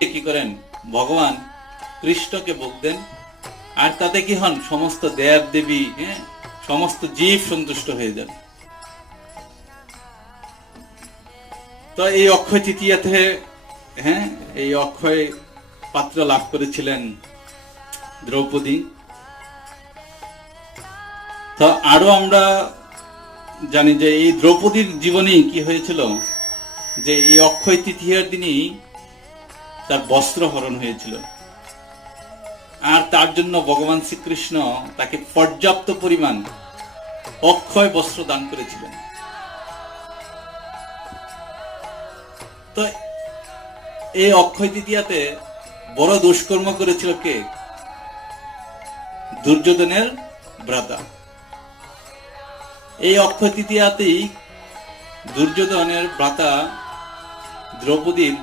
কি করেন, ভগবান কৃষ্ণকে ভোগ দেন, আর তাতে কি হন, সমস্ত দেব দেবী, সমস্ত জীব সন্তুষ্ট হয়ে যান। তো এই অক্ষয় তৃতীয়াতে এই অক্ষয় পাত্র লাভ করেছিলেন দ্রৌপদী। তো আরো আমরা জানি যে এই দ্রৌপদীর জীবনে কি হয়েছিল, যে এই অক্ষয় তৃতীয়ার দিনই তার বস্ত্র হরণ হয়েছিল, আর তার জন্য ভগবান শ্রীকৃষ্ণ তাকে পর্যাপ্ত পরিমাণ অক্ষয় বস্ত্র দান করেছিলেন। তো এই অক্ষয় তৃতীয়াতে বড় দুষ্কর্ম করেছিল কে? দুর্যোধনের ভ্রাতা। এই অক্ষয় তৃতীয়াতেই দুর্যোধনের ভ্রাতা দ্রৌপদীর